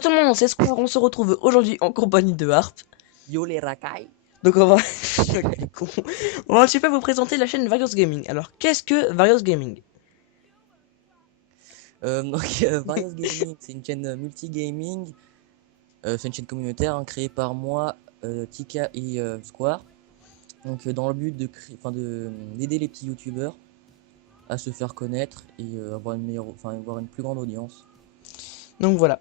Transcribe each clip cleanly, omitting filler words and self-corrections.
Yo tout le monde, c'est Square, on se retrouve aujourd'hui en compagnie de Harp. Yo les racailles. Donc on va... Con. On va un petit peu vous présenter la chaîne Various Gaming. Alors qu'est-ce que Various Gaming? Various Gaming, c'est une chaîne multi-gaming. C'est une chaîne communautaire créée par moi, Tika et Square. Donc dans le but d'aider les petits youtubeurs à se faire connaître et avoir une plus grande audience. Donc voilà.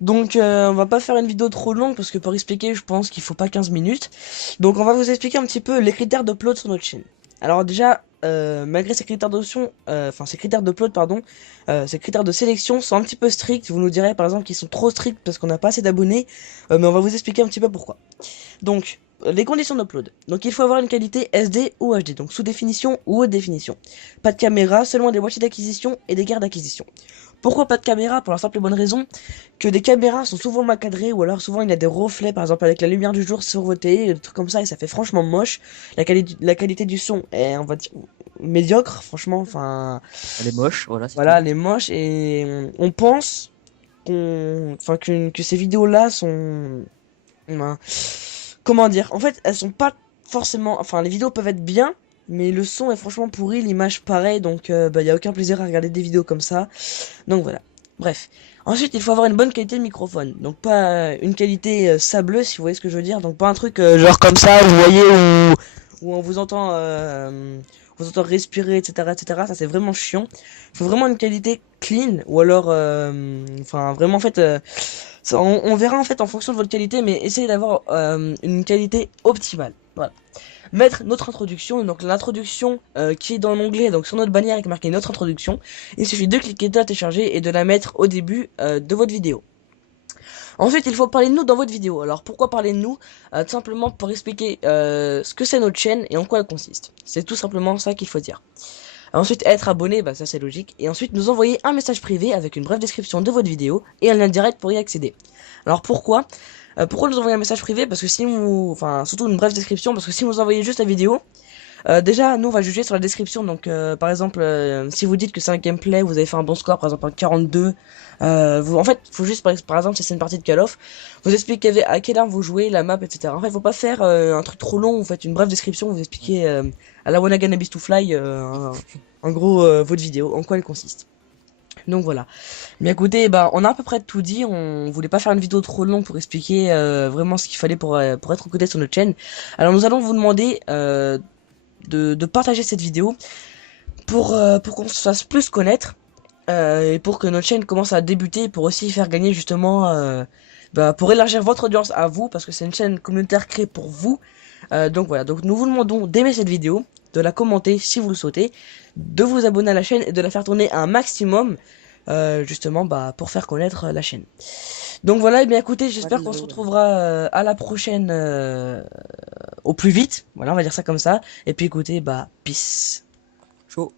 Donc on va pas faire une vidéo trop longue parce que pour expliquer je pense qu'il faut pas 15 minutes. Donc on va vous expliquer un petit peu les critères d'upload sur notre chaîne. Alors déjà, malgré ces critères d'option, ces critères d'upload pardon, ces critères de sélection sont un petit peu stricts. Vous nous direz par exemple qu'ils sont trop stricts parce qu'on n'a pas assez d'abonnés, mais on va vous expliquer un petit peu pourquoi. Donc les conditions d'upload. Donc il faut avoir une qualité SD ou HD, donc sous définition ou haute définition. Pas de caméra, seulement des boîtiers d'acquisition et des cartes d'acquisition. Pourquoi pas de caméra? Pour la simple et bonne raison que des caméras sont souvent mal cadrées ou alors souvent il y a des reflets par exemple avec la lumière du jour sur vos télé, des trucs comme ça et ça fait franchement moche. La qualité du son est on va dire médiocre franchement, enfin Elle est moche, voilà, c'est voilà tout. elle est moche et on pense que ces vidéos là sont ben, comment dire, en fait elles sont pas forcément, enfin les vidéos peuvent être bien mais le son est franchement pourri, l'image pareil donc bah y a aucun plaisir à regarder des vidéos comme ça. Donc voilà. Bref. Ensuite, il faut avoir une bonne qualité de microphone. Donc pas une qualité sableuse, si vous voyez ce que je veux dire. Donc pas un truc genre comme ça, vous voyez, où on vous entend respirer, etc., etc. Ça c'est vraiment chiant. Il faut vraiment une qualité clean, ou alors, enfin vraiment en fait, on verra en fait en fonction de votre qualité, mais essayez d'avoir une qualité optimale. Voilà. Mettre notre introduction, donc l'introduction qui est dans l'onglet, donc sur notre bannière avec marqué notre introduction. Il suffit de cliquer, de la télécharger et de la mettre au début de votre vidéo. Ensuite, il faut parler de nous dans votre vidéo. Alors pourquoi parler de nous? Tout simplement pour expliquer ce que c'est notre chaîne et en quoi elle consiste. C'est tout simplement ça qu'il faut dire. Ensuite, être abonné, bah ça c'est logique. Et ensuite, nous envoyer un message privé avec une brève description de votre vidéo et un lien direct pour y accéder. Alors pourquoi nous envoyer un message privé? Parce que si vous, enfin surtout une brève description, parce que si vous envoyez juste la vidéo, déjà, nous on va juger sur la description. Donc, par exemple, si vous dites que c'est un gameplay, vous avez fait un bon score, par exemple un 42. En fait, faut juste, par exemple, si c'est une partie de Call of, vous expliquez à quelle arme vous jouez, la map, etc. En fait, faut pas faire un truc trop long. Vous faites une brève description, vous expliquez à la Wanna Gonna Beast to Fly, en gros, votre vidéo, en quoi elle consiste. Donc voilà. Mais écoutez, bah, on a à peu près tout dit. On voulait pas faire une vidéo trop longue pour expliquer vraiment ce qu'il fallait pour être écouté sur notre chaîne. Alors nous allons vous demander de partager cette vidéo pour qu'on se fasse plus connaître et pour que notre chaîne commence à débuter, pour aussi faire gagner justement, pour élargir votre audience à vous, parce que c'est une chaîne communautaire créée pour vous. Donc voilà, donc nous vous demandons d'aimer cette vidéo, de la commenter si vous le souhaitez, de vous abonner à la chaîne et de la faire tourner un maximum, justement pour faire connaître la chaîne. Donc voilà, et bien écoutez, j'espère qu'on se Salut. retrouvera à la prochaine au plus vite. Voilà, on va dire ça comme ça. Et puis écoutez, peace. Chaud.